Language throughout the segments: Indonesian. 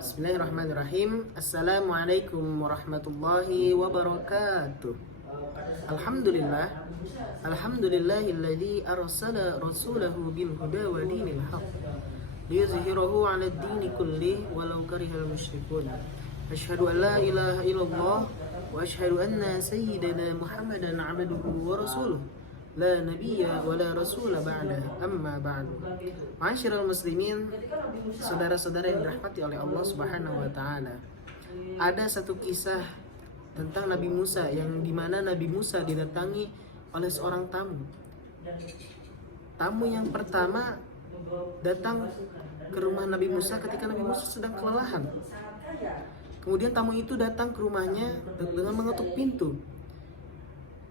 Bismillahirrahmanirrahim. Assalamualaikum warahmatullahi wabarakatuh. Alhamdulillah. Alhamdulillahilladzi arsala rasulahu bil huda wa dinil haq liyuzhirahu 'ala ad-dini kullih walau karihal musyrikun. Asyhadu an la ilaha illallah wa asyhadu anna sayyidana Muhammadan 'abduhu wa rasuluh. La nabiyya wa la rasula ba'da, amma ba'du. Ma'asyiral muslimin, saudara-saudara yang dirahmati oleh Allah Subhanahu wa taala. Ada satu kisah tentang Nabi Musa yang dimana Nabi Musa didatangi oleh seorang tamu. Tamu yang pertama datang ke rumah Nabi Musa ketika Nabi Musa sedang kelelahan. Kemudian tamu itu datang ke rumahnya dengan mengetuk pintu.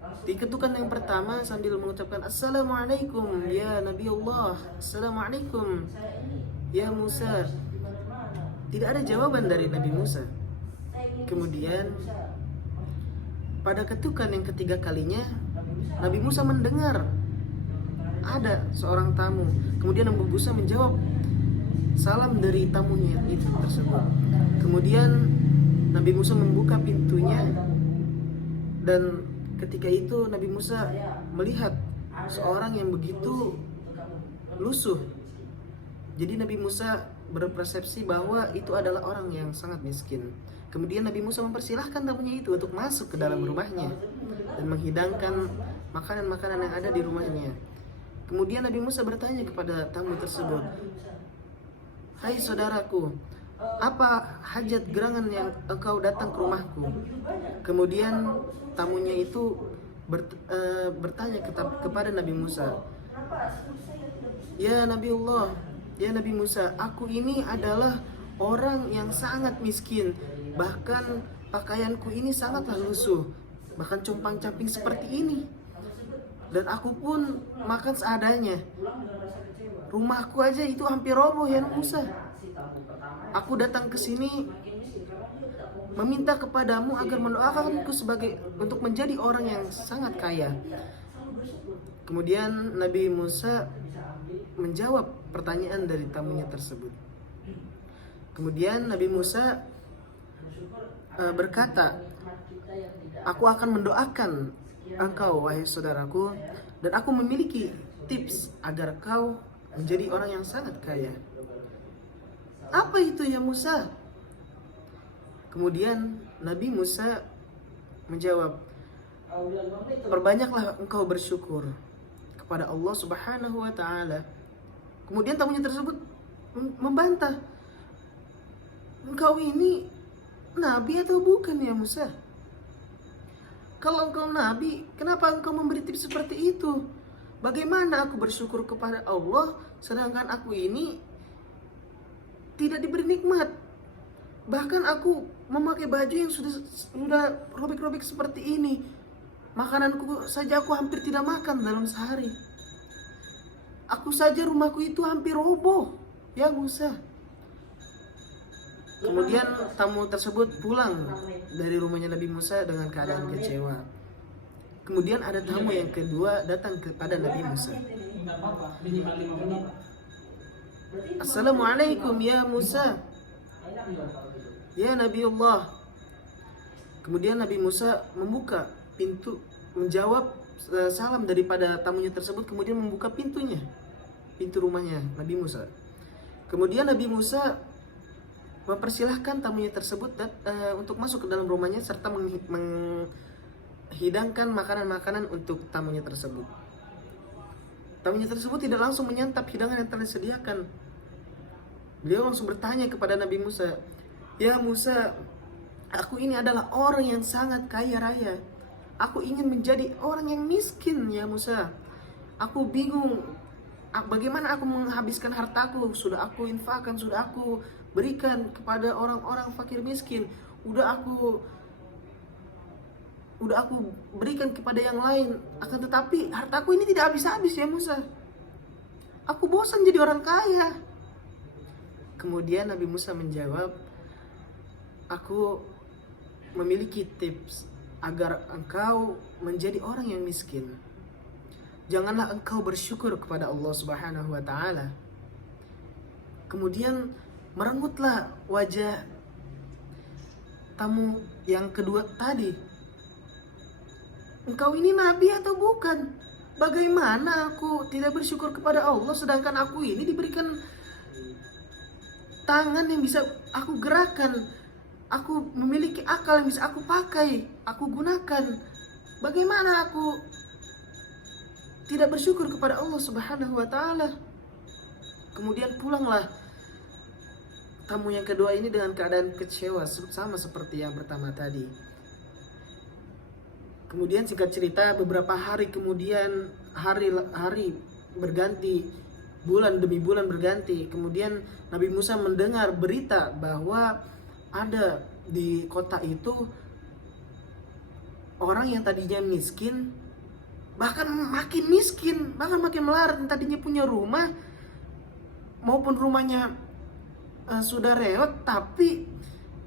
Diketukan yang pertama sambil mengucapkan Assalamualaikum ya Nabi Allah, Assalamualaikum ya Musa. Tidak ada jawaban dari Nabi Musa. Kemudian pada ketukan yang ketiga kalinya Nabi Musa mendengar ada seorang tamu. Kemudian Nabi Musa menjawab salam dari tamunya itu tersebut. Kemudian Nabi Musa membuka pintunya, dan ketika itu Nabi Musa melihat seorang yang begitu lusuh. Jadi Nabi Musa berpersepsi bahwa itu adalah orang yang sangat miskin. Kemudian Nabi Musa mempersilahkan tamunya itu untuk masuk ke dalam rumahnya dan menghidangkan makanan-makanan yang ada di rumahnya. Kemudian Nabi Musa bertanya kepada tamu tersebut, "Hai saudaraku, apa hajat gerangan yang engkau datang ke rumahku?" Kemudian tamunya itu bertanya kepada Nabi Musa, "Ya Nabi Allah, ya Nabi Musa, aku ini adalah orang yang sangat miskin. Bahkan pakaianku ini sangatlah lusuh, bahkan compang-camping seperti ini. Dan aku pun makan seadanya. Rumahku aja itu hampir roboh ya Musa. Aku datang ke sini meminta kepadamu agar mendoakanku untuk menjadi orang yang sangat kaya." Kemudian Nabi Musa menjawab pertanyaan dari tamunya tersebut. Kemudian Nabi Musa berkata, "Aku akan mendoakan engkau wahai saudaraku, dan aku memiliki tips agar kau menjadi orang yang sangat kaya." "Apa itu ya Musa?" Kemudian Nabi Musa menjawab, "Perbanyaklah engkau bersyukur kepada Allah Subhanahu wa taala." Kemudian tamunya tersebut membantah, "Engkau ini nabi atau bukan ya Musa? Kalau engkau nabi, kenapa engkau memberi tips seperti itu? Bagaimana aku bersyukur kepada Allah sedangkan aku ini tidak diberi nikmat? Bahkan aku memakai baju yang sudah robek-robek seperti ini. Makananku saja aku hampir tidak makan dalam sehari. Aku saja rumahku itu hampir roboh ya Musa." Kemudian tamu tersebut pulang dari rumahnya Nabi Musa dengan keadaan kecewa. Kemudian ada tamu yang kedua datang kepada Nabi Musa. "Assalamualaikum ya Musa, ya Nabi Allah." Kemudian Nabi Musa membuka pintu, menjawab salam daripada tamunya tersebut, kemudian membuka pintunya, pintu rumahnya Nabi Musa. Kemudian Nabi Musa mempersilahkan tamunya tersebut untuk masuk ke dalam rumahnya serta menghidangkan makanan-makanan untuk tamunya tersebut. Tamunya tersebut tidak langsung menyantap hidangan yang telah disediakan. Beliau langsung bertanya kepada Nabi Musa, "Ya Musa, aku ini adalah orang yang sangat kaya raya. Aku ingin menjadi orang yang miskin ya Musa. Aku bingung bagaimana aku menghabiskan hartaku. Sudah aku infakkan, sudah aku berikan kepada orang-orang fakir miskin. Udah aku berikan kepada yang lain. Akan tetapi hartaku ini tidak habis-habis ya Musa. Aku bosan jadi orang kaya." Kemudian Nabi Musa menjawab, "Aku memiliki tips agar engkau menjadi orang yang miskin. Janganlah engkau bersyukur kepada Allah Subhanahu wa taala." Kemudian Merengutlah wajah tamu yang kedua tadi. Engkau ini nabi atau bukan? Bagaimana aku tidak bersyukur kepada Allah sedangkan aku ini diberikan tangan yang bisa aku gerakan, aku memiliki akal yang bisa aku pakai, aku gunakan. Bagaimana aku tidak bersyukur kepada Allah Subhanahu wa taala? Kemudian pulanglah tamu yang kedua ini dengan keadaan kecewa sama seperti yang pertama tadi. Kemudian singkat cerita, beberapa hari kemudian, hari berganti, bulan demi bulan berganti. Kemudian Nabi Musa mendengar berita bahwa ada di kota itu orang yang tadinya miskin, bahkan makin miskin, bahkan makin melarat. Yang tadinya punya rumah, maupun rumahnya sudah reot tapi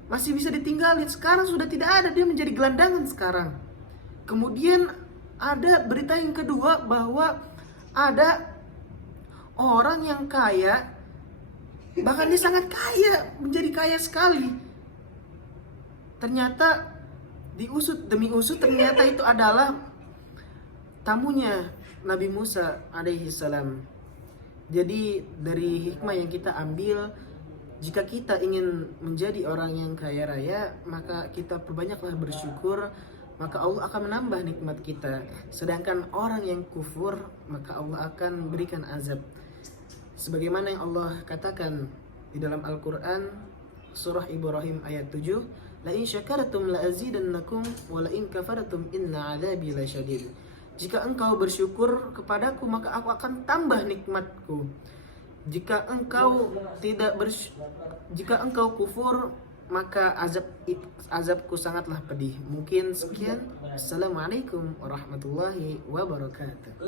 masih bisa ditinggalin, sekarang sudah tidak ada, dia menjadi gelandangan sekarang. Kemudian ada berita yang kedua bahwa ada orang yang kaya, bahkan dia sangat kaya, menjadi kaya sekali. Ternyata diusut demi usut, ternyata itu adalah tamunya Nabi Musa alaihi salam. Jadi dari hikmah yang kita ambil, jika kita ingin menjadi orang yang kaya raya, maka kita perbanyaklah bersyukur, maka Allah akan menambah nikmat kita. Sedangkan orang yang kufur, maka Allah akan berikan azab. Sebagaimana yang Allah katakan di dalam Al-Quran, surah Ibrahim ayat 7, La in syakartum la azidannakum wa la in kafartum inna adzabi lasyadid. Jika engkau bersyukur kepadaku, maka aku akan tambah nikmatku. Jika engkau kufur, maka azabku sangatlah pedih. Mungkin sekian. Assalamualaikum warahmatullahi wabarakatuh.